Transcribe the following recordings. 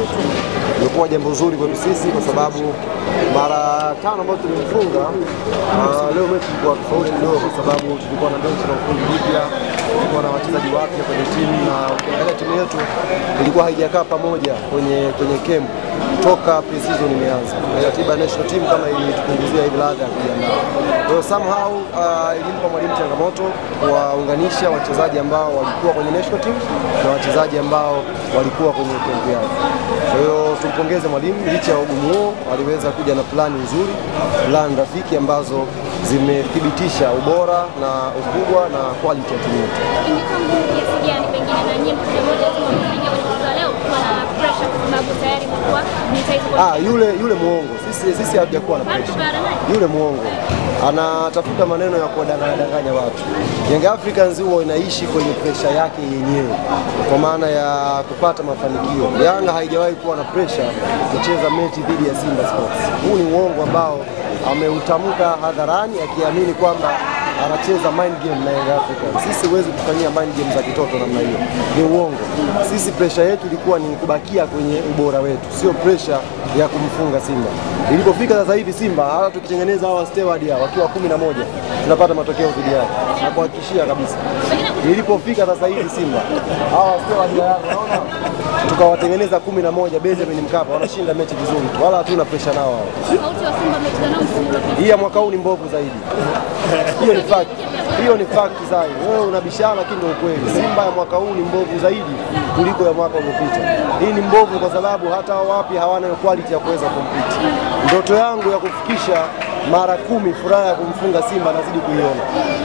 wetu. Ilikuwa jambo zuri kwa sisi kwa sababu mara 5 ambazo tulimfunga, leo mechi ilikuwa tofauti kidogo kwa sababu tulikuwa na benchi la ufundi jipya, tulikuwa na wachezaji wapya kwenye timu, na ukiangalia timu yetu ilikuwa haijakaa pamoja kwenye camp toka pre-season imeanza. Ratiba national team kama ilitupunguzia hivi ladha ya kujiandaa. Kwa hiyo somehow ilimpa mwalimu changamoto kuwaunganisha wachezaji ambao walikuwa kwenye national team na wachezaji ambao walikuwa kwenye camp yao. Kwa hiyo tumpongeze mwalimu, licha ya ugumu huo aliweza kuja na plani nzuri, plan rafiki ambazo zimethibitisha ubora na ukubwa na quality ya timu yetu. Yule muongo. Sisi hatujakuwa na pressure. Yule muongo anatafuta maneno ya kuwadanganya watu. Young Africans huwa inaishi kwenye pressure yake yenyewe kwa maana ya kupata mafanikio. Yanga haijawahi kuwa na pressure kucheza mechi dhidi ya Simba Sports. Huu ni uongo ambao ameutamka hadharani akiamini kwamba anacheza mind game na Young Africans. Sisi huwezi kufanyia mind game za kitoto namna hiyo. Ni uongo. Sisi pressure yetu ilikuwa ni kubakia kwenye ubora wetu, sio pressure ya kumfunga Simba. Ilipofika sasa hivi Simba, hata tukitengeneza hawa steward wakiwa 11, tunapata matokeo dhidi yao. Na kuhakikishia kabisa. Ilipofika sasa hivi Simba, hawa steward naona tukawatengeneza 11 Benjamin Mkapa, wanashinda mechi vizuri tu. Wala hatuna pressure nao hao. Tofauti wa Simba mechi nao msimu. Hii ya mwaka huu ni mbovu zaidi. Hiyo ni fact zaidi. Wewe unabishana lakini ndio ukweli. Simba ya mwaka huu ni mbovu zaidi kuliko ya mwaka uliopita. Hii ni mbovu kwa sababu hata wapi hawana quality ya kuweza compete. Ndoto yangu ya kufikisha mara 10 furaha ya kumfunga Simba nazidi kuiona.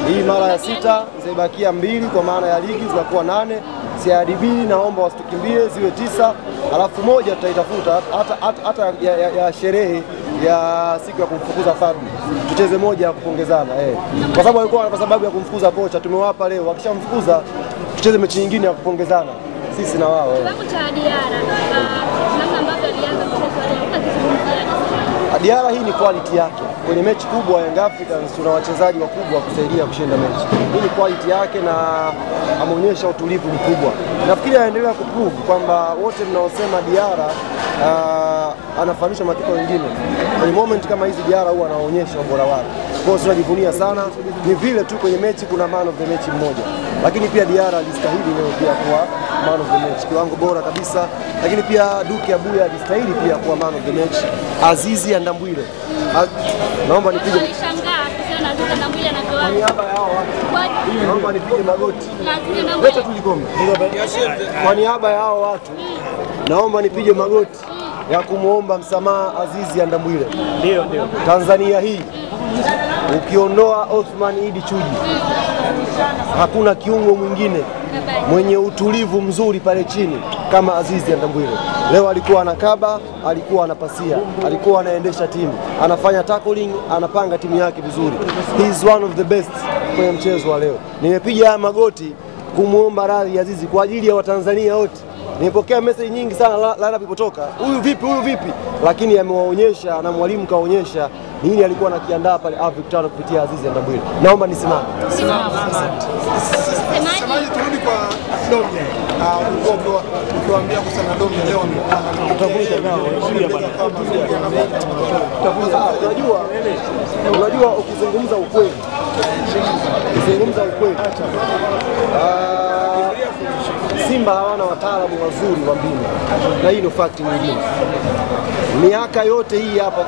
Hii mara ya 6 zimebakia 2 kwa maana ya ligi zinakuwa 8. CRDB naomba wasitukimbie ziwe 9, alafu moja tutaitafuta hata ya sherehe ya siku ya kumfukuza Fadlu. Tucheze moja ya kupongezana kwa sababu alikuwa kwa sababu ya kumfukuza kocha, tumewapa leo. Wakishamfukuza tucheze mechi nyingine ya kupongezana sisi na wao. Sababu cha Diarra namna ambavyo alianza kucheza leo. Diarra hii ni quality yake. Kwenye mechi kubwa Young Africans tuna wachezaji wakubwa kusaidia kushinda mechi. Hii ni quality yake na ameonyesha utulivu mkubwa. Nafikiri anaendelea kuprove kwamba wote mnaosema Diarra anafanisha makipa wengine. Kwenye moment kama hizi Diarra huwa anaonyesha ubora wake. Kwa hiyo tunajivunia sana. Ni vile tu kwenye mechi kuna man of the match mmoja. Lakini pia Diarra alistahili leo pia kuwa man of the match. Kiwango bora kabisa. Lakini pia Duke Abuya alistahili pia kuwa man of the match. Azizi Ndambwile. Naomba nipige kwa niaba ya hao watu. Naomba nipige magoti. Leta tulikombe. Kwa niaba ya hao watu naomba nipige magoti ya kumuomba msamaha Azizi Ndambwile. Ndio. Tanzania hii ukiondoa Othman Idi Chuji, hakuna kiungo mwingine mwenye utulivu mzuri pale chini kama Azizi Ndambwile. Leo alikuwa anakaba, alikuwa anapasia, alikuwa anaendesha timu, anafanya tackling, anapanga timu yake vizuri. He is one of the best kwenye mchezo wa leo. Nimepiga magoti kumuomba radhi Azizi kwa ajili ya Watanzania wote. Nimepokea message nyingi sana line up ipotoka. Huyu vipi? Lakini amewaonyesha na mwalimu kaonyesha nini alikuwa anakiandaa pale Afrika kupitia Azizi Ndambwile. Naomba nisimame. Semaji turudi kwa Dombia. Ukiwaambia kusana Dombia leo tutavuta nao. Unajua ukizungumza ukweli. Simba hawana wataalamu wazuri wa mbinu. Na hii ni fact nyingine. Miaka yote hii hapa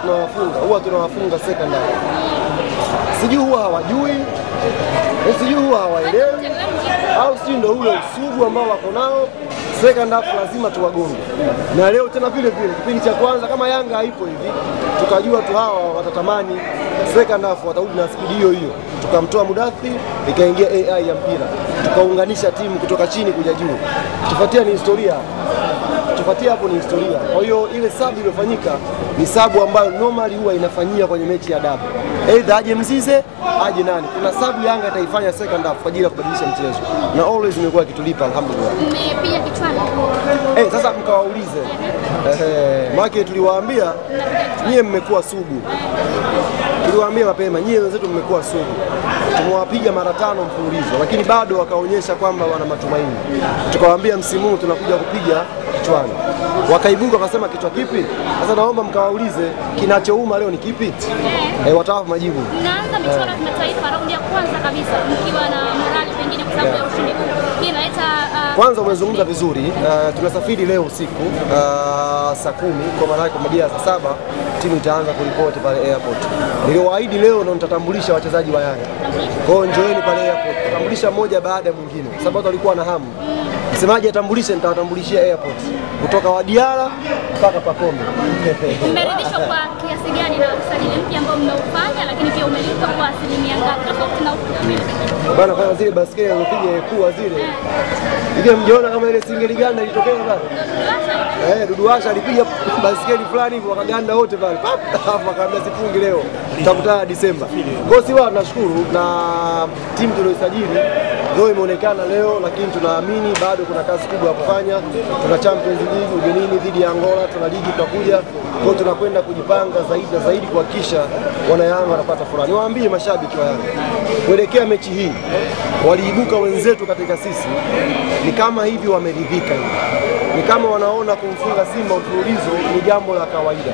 tunawafunga secondary. Sijui huwa hawajui, sijui huwa hawaelewi, au sijui ndio ule usugu ambao wako nao. Second half lazima tuwagonge. Na leo tena vile kipindi cha kwanza kama Yanga haipo hivi, tukajua tu hawa watatamani second half watarudi na speed hiyo. Tukamtoa Mudathi, ikaingia AI ya mpira. Tukaunganisha timu kutoka chini kuja juu. Tufuatia ni historia. Hapo ni historia. Kwa hiyo ile sabu iliyofanyika ni sabu ambayo normally huwa inafanyia kwenye mechi ya dabi. Either aje Mzize, aje nani. Kuna sabu Yanga itaifanya second half kwa ajili ya kubadilisha mchezo. Na always imekuwa kitulipa alhamdulillah. Mmepiga kichwani. Sasa mkawaulize. Maki tuliwaambia nyie mmekuwa sugu. Tuliwaambia mapema nyie wenzetu mmekuwa sugu. Tumewapiga mara 5 mfululizo lakini bado wakaonyesha kwamba wana matumaini. Tukawaambia msimu tunakuja kupiga kichwani. wakaibuka wakasema kichwa kipi? Sasa naomba mkawaulize kinachouma leo ni kipi? Watawapa majibu. Mnaanza michuano ya kimataifa raundi ya kwanza kabisa mkiwa na morali pengine kwa sababu ya ushindi huu. Hii inaleta kwanza umezungumza vizuri. Tunasafiri leo usiku saa 10 kwa maana kwa majira ya saa 7 timu itaanza kuripoti pale airport. Niliwaahidi leo ndo nitatambulisha wachezaji wa Yanga. Kwa hiyo njoeni pale airport. Tambulisha mmoja baada ya mwingine. Sababu watu walikuwa na hamu. Msemaji atambulishe, nitawatambulishia airport. Kutoka Wadiara mpaka Pakome. Mmeridhishwa kwa kiasi gani na usajili mpya ambao mmeufanya, lakini pia umelipa kwa asilimia ngapi tofauti na bana kwa zile baskeli zilizopiga kuwa zile. Ile mjiona kama ile singeli ganda ilitokea bana. Duduasha alipiga baskeli fulani hivyo wakaganda wote pale. Hapo akaambia sifungi leo. Tutakutana Disemba. Kwa hiyo wao tunashukuru na timu tuliyosajili leo imeonekana leo, lakini tunaamini bado kuna kazi kubwa ya kufanya. Tuna Champions League ugenini dhidi ya Angola, tuna ligi tutakuja. Kwa hiyo tunakwenda kujipanga zaidi na zaidi kuhakikisha wana Yanga wanapata furaha. Niwaambie mashabiki wa Yanga, kuelekea mechi hii waliibuka wenzetu katika sisi ni kama hivi wameridhika hivi. Ni kama wanaona kumfunga Simba mfululizo ni jambo la kawaida.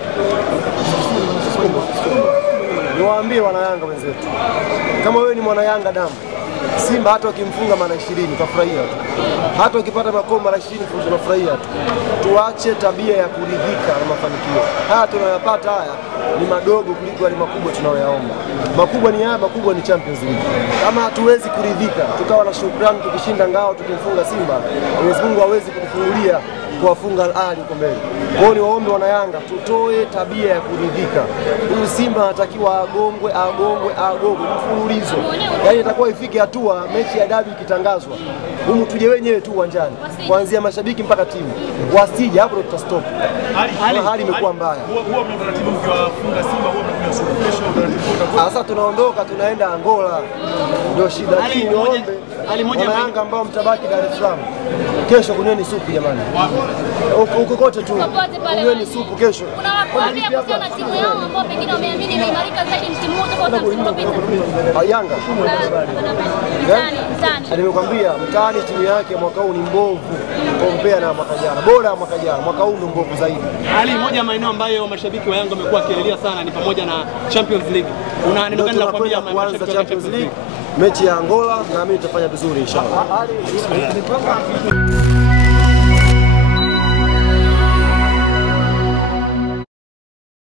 Niwaambie wana Yanga wenzetu, kama wewe ni mwana Yanga damu, Simba hata ukimfunga mara 20 utafurahia tu. Hata ukipata makombe mara 20 tunafurahia tu. Tuache tabia ya kuridhika na mafanikio. Haya tunayopata haya ni madogo kuliko yale makubwa tunayoyaomba. Makubwa ni haya, makubwa ni Champions League. Kama hatuwezi kuridhika, tukawa na shukrani tukishinda ngao tukimfunga Simba, Mwenyezi Mungu hawezi kutufungulia kuwafunga Al Ahly huko mbele. Kwa hiyo niwaombe wana Yanga tutoe tabia ya kuridhika. Huyu Simba anatakiwa agongwe mfululizo. Yaani itakuwa ifike hatua mechi ya dabi ikitangazwa, humu tuje wenyewe tu uwanjani. Kuanzia mashabiki mpaka timu. Wasije hapo ndo tutastop. Hali imekuwa mbaya. Huo mtaratibu mkiwafunga Simba huo mnakuja suku kesho utaratibu. Sasa tunaondoka tunaenda Angola. Ndio shida. Lakini niombe wana Yanga ambao mtabaki Dar es Salaam, kesho kunyweni supu jamani. Huko kote tu. Kunyweni supu kesho. Unawaambia kuhusiana na timu yao ambao pengine wameamini imeimarika zaidi msimu huu tofauti na msimu uliopita. Yanga. Nimekwambia mtaani timu yake mwaka huu ni mbovu kompea na mwaka jana. Bora ya mwaka jana, mwaka huu ni mbovu zaidi. Hali moja ya maeneo ambayo mashabiki wa Yanga wamekuwa wakielelea sana ni pamoja na Champions League. Una neno gani la kuambia mashabiki wa Champions League? Mechi ya Angola na mimi nitafanya vizuri inshallah.